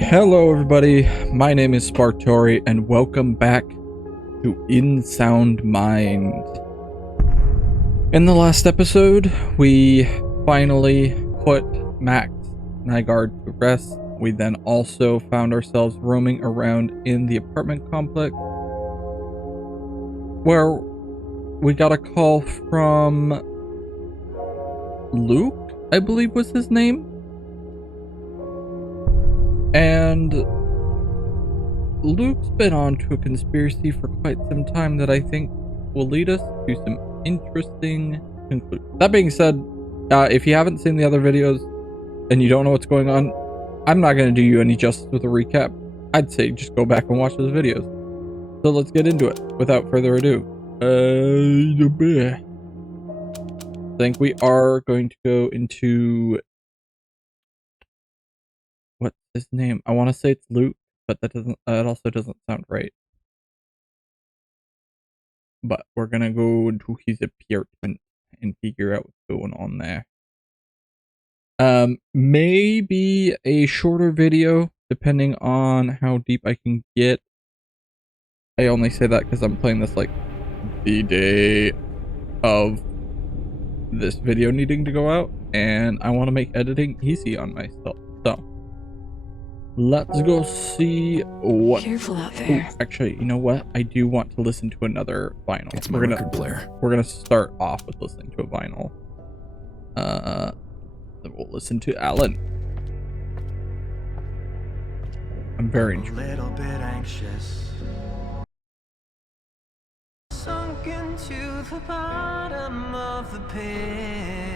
Hello everybody, my name is Spartori and welcome back to In Sound Mind. In the last episode, we finally put Max Nygaard to rest. We then also found ourselves roaming around in the apartment complex where we got a call from Luke, I believe was his name. And Luke's been on to a conspiracy for quite some time that I think will lead us to some interesting conclusions. That being said, if you haven't seen the other videos and you don't know what's going on, I'm not going to do you any justice with a recap. I'd say just go back and watch those videos. So let's get into it without further ado. I think we are going to go into... What's his name? I want to say it's Luke, but that doesn't. It also doesn't sound right. But we're gonna go into his apartment and figure out what's going on there. Maybe a shorter video, depending on how deep I can get. I only say that because I'm playing this like the day of this video needing to go out, and I want to make editing easy on myself. So. Let's go see what. Careful out there. Ooh, actually, you know what? I do want to listen to another vinyl. It's my record player. We're gonna start off with listening to a vinyl. Then we'll listen to Alan. I'm very interested. A little bit anxious. Sunk into the bottom of the pit.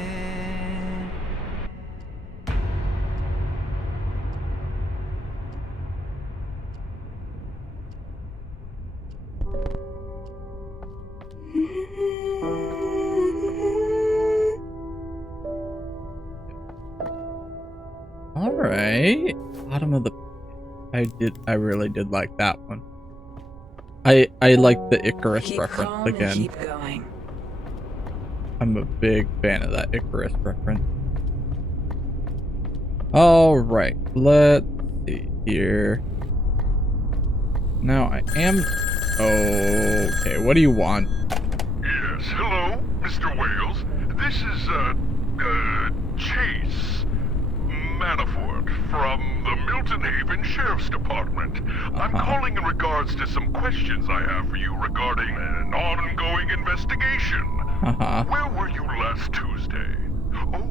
All right, bottom of the. I really did like that one. I like the Icarus Keep reference calm and again. keep going. I'm a big fan of that Icarus reference. All right, let's see here. Now I am. Okay, what do you want? Yes, hello, Mr. Wales. This is, Chase Manafort from the Milton Haven Sheriff's Department. I'm calling in regards to some questions I have for you regarding an ongoing investigation. Where were you last Tuesday? Oh,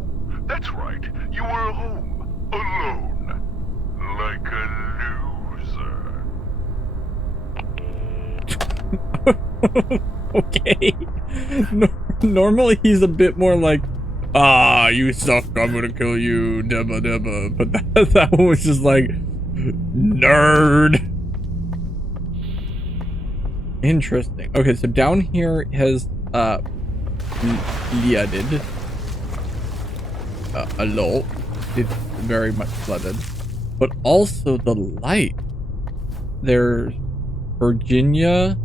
that's right. You were home, alone, like a loser. Okay. Normally he's a bit more like, you suck, I'm gonna kill you, debba debba. But that one was just like, nerd. Interesting. Okay, so down here has, flooded. A lot. It's very much flooded. But also the light. There's Virginia,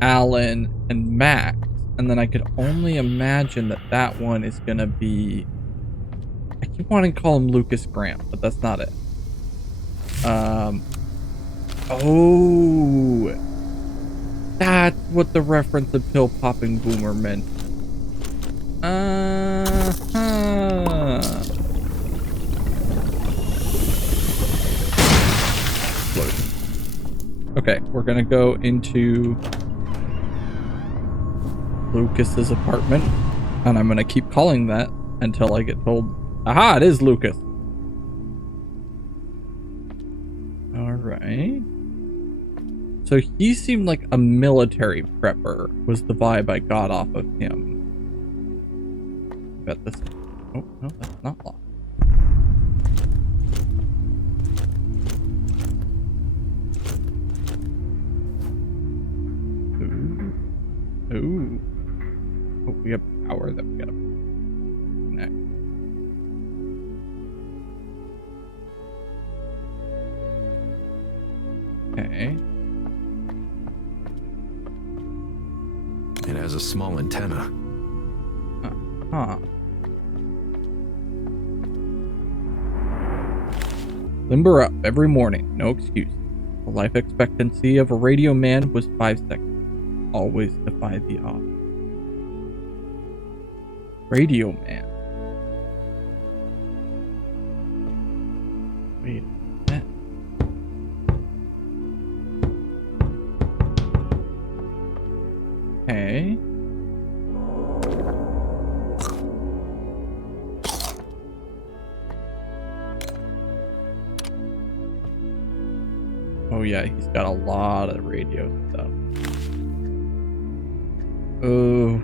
Alan, and Max, and then I could only imagine that that one is gonna be, I keep wanting to call him Lucas Grant, but that's not it. Oh, that's what the reference of pill popping boomer meant. Okay, we're gonna go into Lucas's apartment, and I'm gonna keep calling that until I get told, aha, it is Lucas. All right. So he seemed like a military prepper was the vibe I got off of him. Bet this. Oh no, that's not locked. Ooh. Oh, we have power that we gotta connect. Okay. It has a small antenna. Huh. Limber up every morning, no excuse. The life expectancy of a radio man was 5 seconds. Always defy the odds. Radio man. Wait a minute. Okay. Oh yeah, he's got a lot of radio stuff. Oh,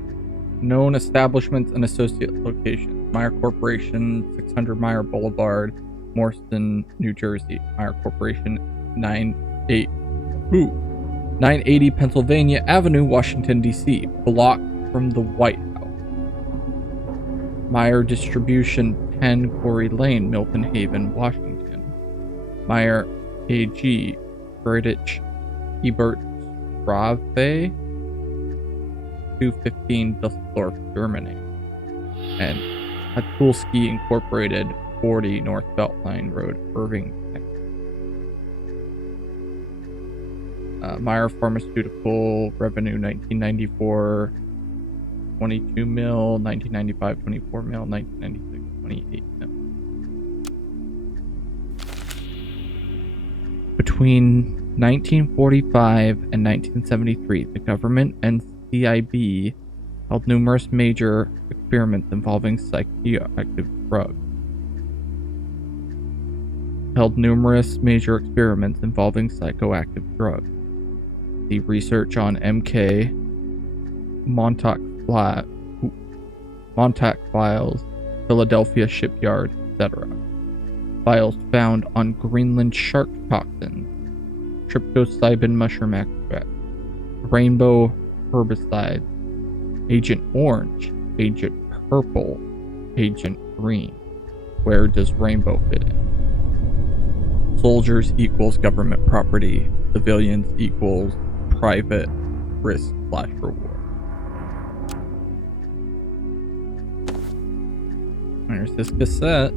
known establishments and associate locations. Meyer Corporation, 600 Meyer Boulevard, Morriston, New Jersey. Meyer Corporation, 980 Pennsylvania Avenue, Washington, D.C. Block from the White House. Meyer Distribution, 10 Quarry Lane, Milton Haven, Washington. Meyer AG, Friedrich Ebert Strafe, 215 Dusseldorf, Germany. And Hatulski Incorporated, 40 North Beltline Road, Irving, Texas. Meyer Pharmaceutical Revenue, 1994, 22 mil, 1995, 24 mil, 1996, 28 mil. Between 1945 and 1973, the government and CIB held numerous major experiments involving psychoactive drugs. The research on MK, Montauk Files, Philadelphia Shipyard, etc. Files found on Greenland shark toxins, tryptopsyban mushroom extract, rainbow herbicides, Agent Orange, Agent Purple, Agent Green. Where does rainbow fit in? Soldiers equals government property, civilians equals private risk/reward. There's this cassette.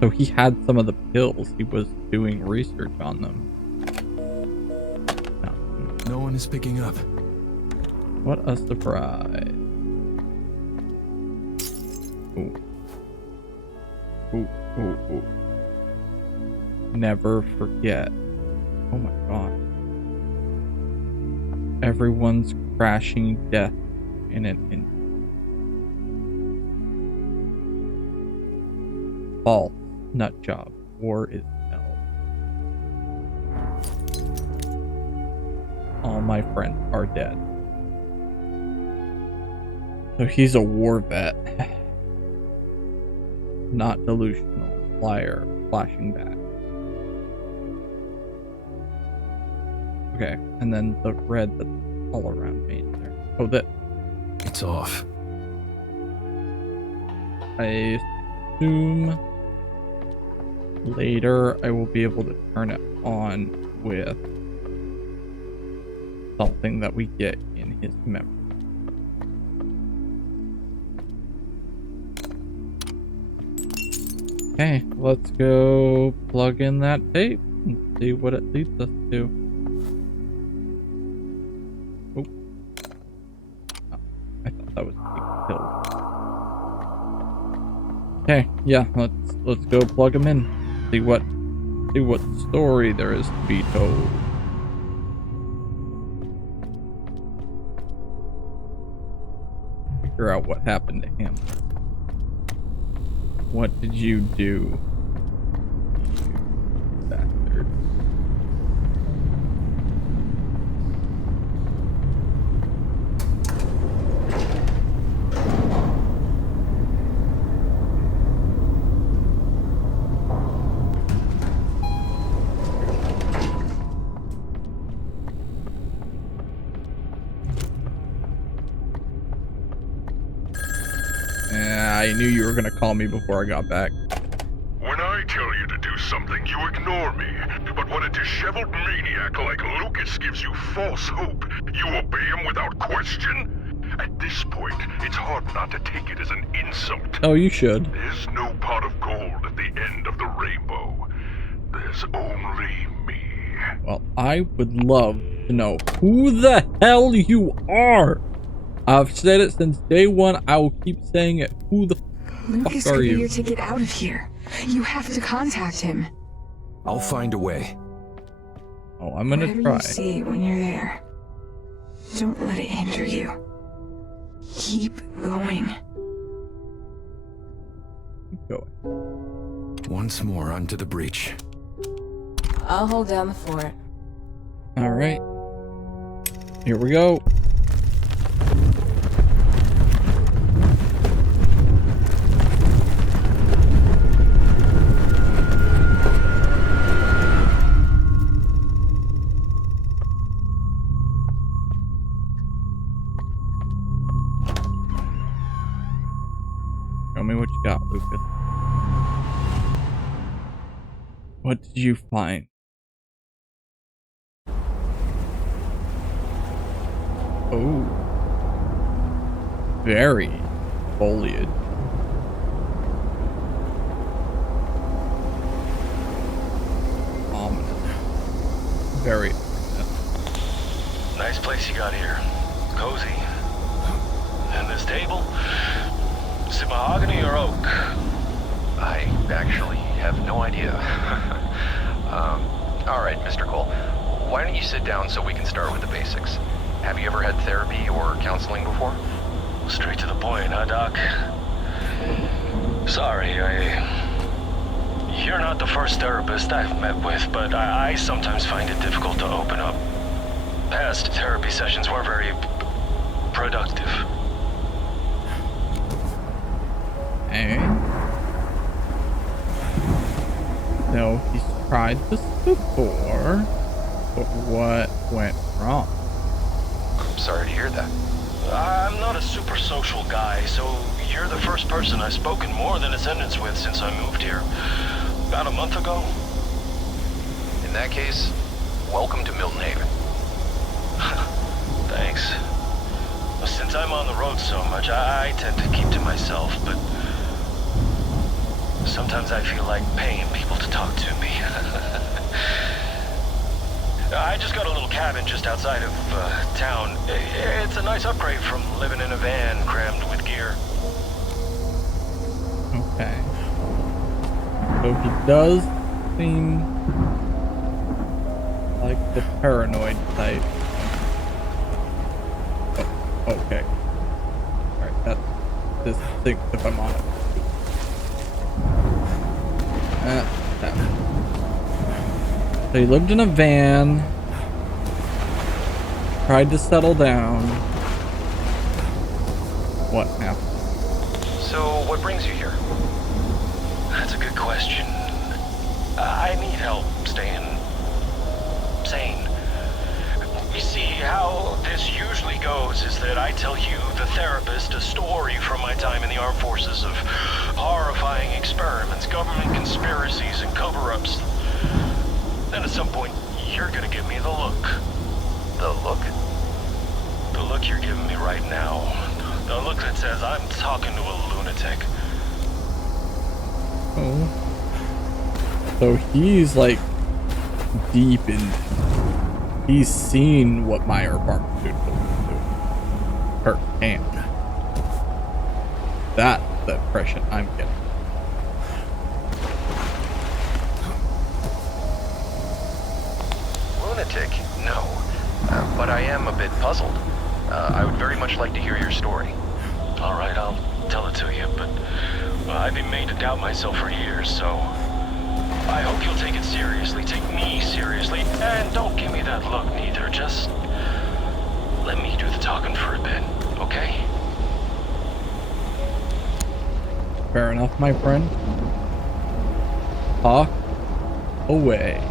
So he had some of the pills. He was doing research on them. No one is picking up. What a surprise. Ooh. Ooh, ooh, ooh. Never forget. Oh my god. Everyone's crashing death in an instant. False. Nut job. War is hell. All my friends are dead. So he's a war vet. Not delusional. Liar. Flashing back. Okay, and then the red that's all around me there. Oh, that. It's off. I assume later I will be able to turn it on with something that we get in his memory. Okay, let's go plug in that tape and see what it leads us to. Oh, I thought that was killed. Okay, yeah, let's go plug them in. See what story there is to be told. Figure out what happened to him. What did you do, you bastard? I knew you were gonna call me before I got back. When I tell you to do something, you ignore me. But when a disheveled maniac like Lucas gives you false hope, you obey him without question? At this point, it's hard not to take it as an insult. Oh, you should. There's no pot of gold at the end of the rainbow. There's only me. Well, I would love to know who the hell you are. I've said it since day one. I will keep saying it. Who the Lucas fuck are could be you? your ticket out of here. You have to contact him. I'll find a way. Oh, I'm gonna Whatever try. you see when you're there, don't let it hinder you. Keep going. Keep going. Once more onto the breach. I'll hold down the fort. All right. Here we go. Show me what you got, Lucas. What did you find? Oh. Very foliage. Ominous. Very ominous. Nice place you got here. Cozy. And this table? Is it mahogany or oak? I actually have no idea. All right, Mr. Cole. Why don't you sit down so we can start with the basics? Have you ever had therapy or counseling before? Straight to the point, huh, Doc? Sorry, you're not the first therapist I've met with, but I sometimes find it difficult to open up. Past therapy sessions were very productive. Okay. No, he's tried this before, but what went wrong? I'm sorry to hear that. I'm not a super social guy, so you're the first person I've spoken more than a sentence with since I moved here. About a month ago. In that case, welcome to Milton Haven. Thanks. Since I'm on the road so much, I tend to keep to myself, but sometimes I feel like paying people to talk to me. I just got a little cabin just outside of town. It's a nice upgrade from living in a van crammed with gear. Okay. So he does seem like the paranoid type. Oh, okay. Alright, that this thinks if I'm on it. So he lived in a van, tried to settle down. What happened? So, what brings you here? That's a good question. I need help staying sane. You see, how this usually goes is that I tell you, the therapist, a story from my time in the armed forces of horrifying experiments, government conspiracies, and cover-ups. Then at some point, you're gonna give me the look. The look? The look you're giving me right now. The look that says I'm talking to a lunatic. Oh. So he's like deep in. He's seen what Meyer Pharmaceuticals is doing. Firsthand. That's the impression I'm getting. Lunatic? No. But I am a bit puzzled. I would very much like to hear your story. All right, I'll tell it to you, but I've been made to doubt myself for years, so I hope you'll take it seriously, take me seriously, and don't give me that look neither. Just let me do the talking for a bit, okay? Fair enough, my friend. Talk away.